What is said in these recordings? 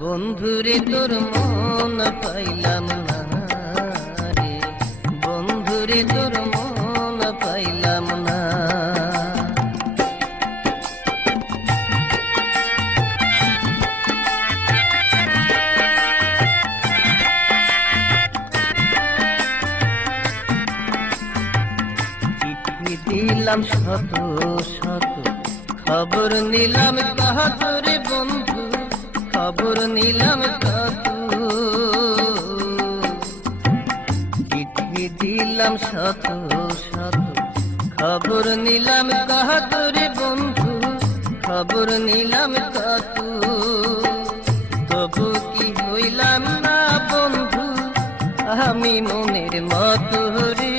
বন্ধুরে তোর মন পাইলাম না রে, বন্ধুরে তোর মন পাইলাম না। চিঠি দিলাম শত শত, খবর নিলাম কত রে বন্ধু, খবর নিলাম কত। চিঠি দিলাম শত শত, খবর নিলাম কত রে বন্ধু, খবর নিলাম কত। তবু কি হইলাম না বন্ধু আমি মনের মতো রে,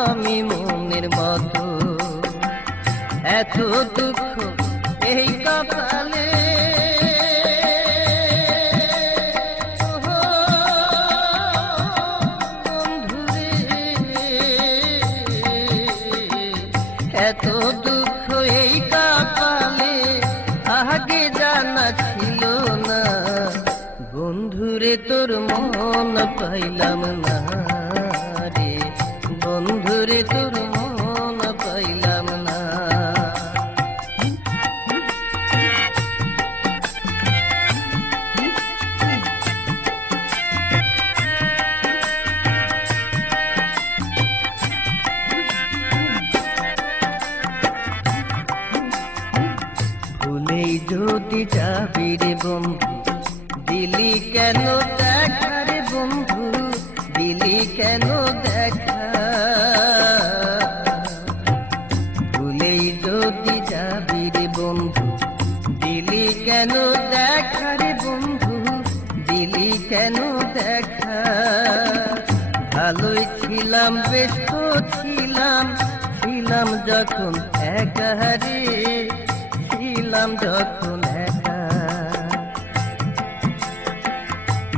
আমি মনের মতো। এত দুঃখ এই কপালে, এত দুঃখ এই কপালে আগে জানা ছিল না। বন্ধুরে তোর মন পাইলাম না রে, বন্ধুরে তোর মন পাইলাম না। ভুলেই যদি যাবি রে বন্ধু, দিলি কেন দেখা রে বন্ধু, দিলি কেন দেখা। ভুলেই যদি যাবি রে বন্ধু, দিলি কেন দেখা রে বন্ধু, দিলি কেন দেখা। ভালোই ছিলাম বেশ তো ছিলাম, ছিলাম যখন একা রে, ছিলাম যখন একা।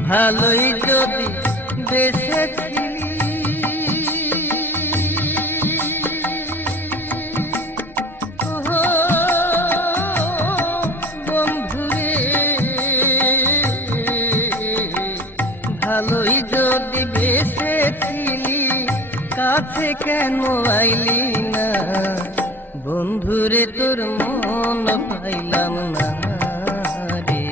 ভালোই যদি বেসেছিলি, বন্ধুরে ভালোই যদি বেসেছিলি, কাছে কেন আইলি না। বন্ধুরে তোর মন পাইলাম না রে,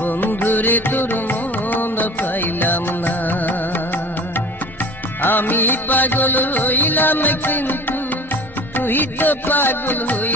বন্ধুরে তোর মন পাইলাম না। আমি পাগল হইলাম কিন্তু তুই তো পাগল হইলি